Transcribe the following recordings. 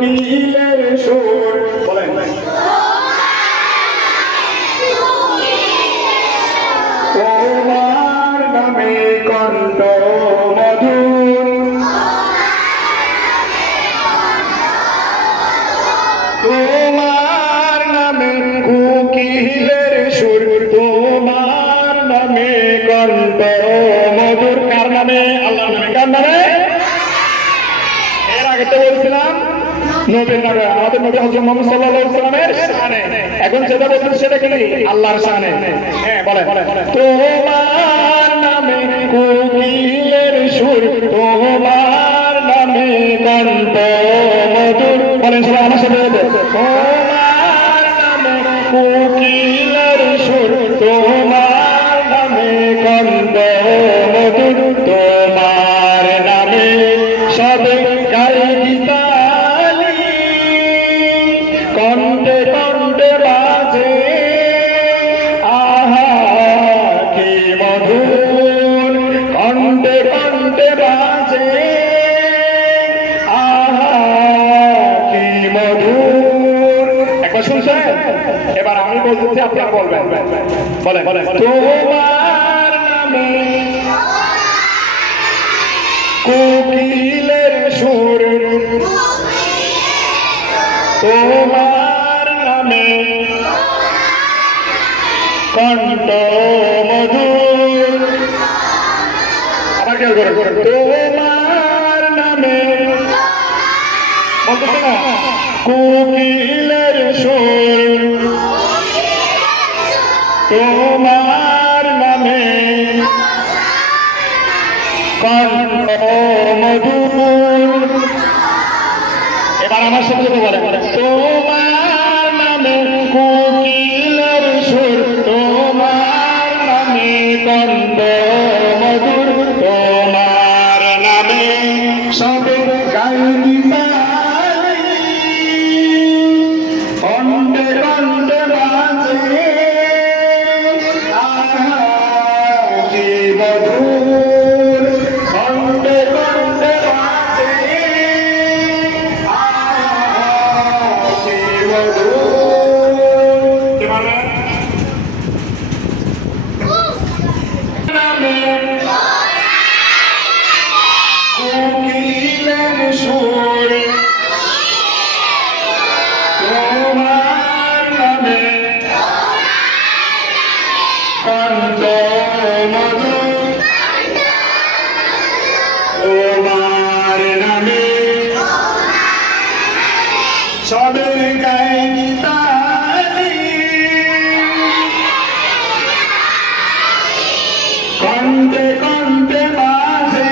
কোকিলের সুর বলেন তোমার নামে কণ্ঠ মধুর তোমার নামে কোকিলের সুর তোমার নামে কণ্ঠ মধুর কার নামে আল্লাহর নামে কার নামে এর আগে তো বলছিলাম নবীর নামে আমাদের নবী হযরত মুহাম্মদ সাল্লাল্লাহু আলাইহি ওয়াসাল্লামের শানে এখন যেটা বলতেছি সেটা কি আল্লাহর শানে হ্যাঁ বলেন তোমার নামে কোকিলের সুর তোমার নামে কণ্ঠ মধুর বলেন সবাই আমার সাথে তোমার নামে কোকিলের সুর তোমার নামে কণ্ঠ মধুর তোমার নামে সবে গাই গীতালি কণ্ঠে কণ্ঠে বাজে আহা কি মধুর কণ্ঠে কণ্ঠে বাজে আহা কি মধুর একবার শুনছেন এবার আমি বলতেছি আপনারা বলবেন বলেন বলেন তোমার নামে কোকিলের সুর তোমার নামে কণ্ঠ মধুর আবার কেউ করে তোমার নামে বলতেছে না কোকিলের সুর তোমার নামে কণ্ঠ মধুর এবার আমার সাথে বলে তোমার নামে কোকিলের সুর তোমার নামে কণ্ঠ মধুর তোমার নামে সবে গাই গীতালি কণ্ঠে কণ্ঠে বাজে আহা কি মধুর কণ্ঠে কণ্ঠে বাজে আহা কি মধুর কি বলেন নামে কোকিলের সুর তোমার নামে কণ্ঠ মধুর তোমার নামে সবে গাই গীতালি কণ্ঠে কণ্ঠে বাজে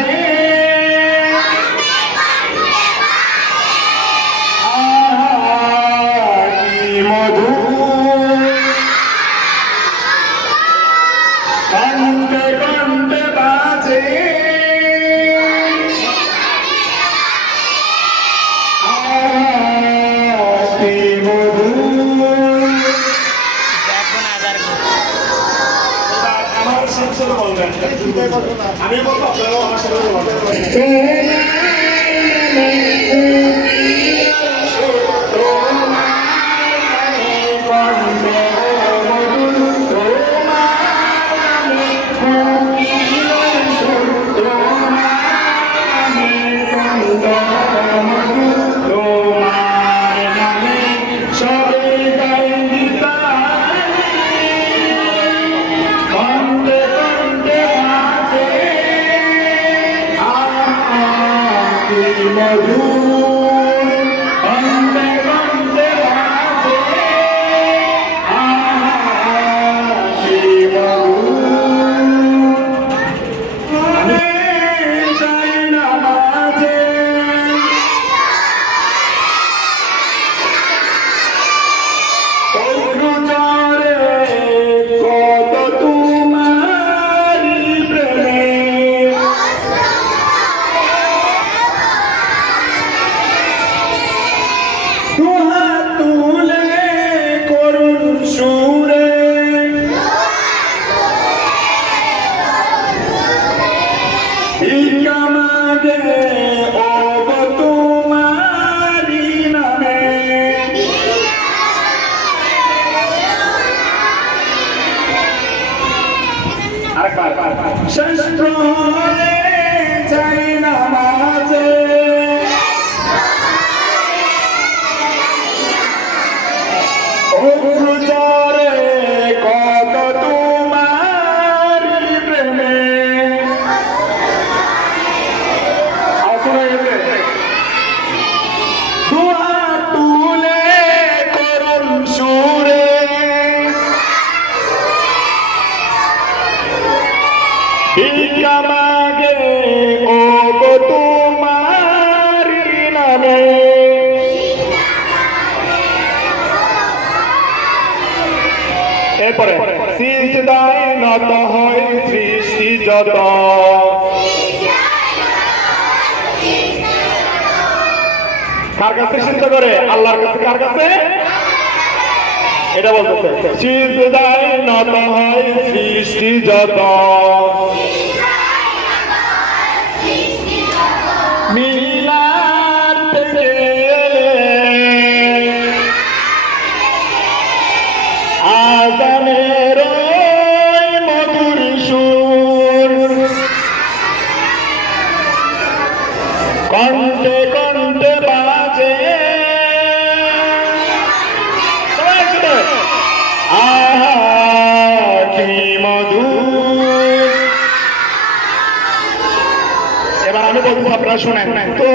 আহা কি মধুর কণ্ঠে কণ্ঠে বাজে আহা কি মধুর আমার সাথে বলবেন আমি বলবো আপনারাও আমার সাথে বলবেন এরপরে সিজদায় নত হয় সৃষ্টি যত কার কাছে চিন্তা করে আল্লাহর কাছে কার কাছে এটা বলতেছে সিজদায় নত হয় সৃষ্টি যত মিলাদ থেকে আজানের ওই মধুর সুর কণ্ঠে কণ্ঠে বাজে আহা কি মধুর। এবার আমি বলবো আপনারা শোনেন তো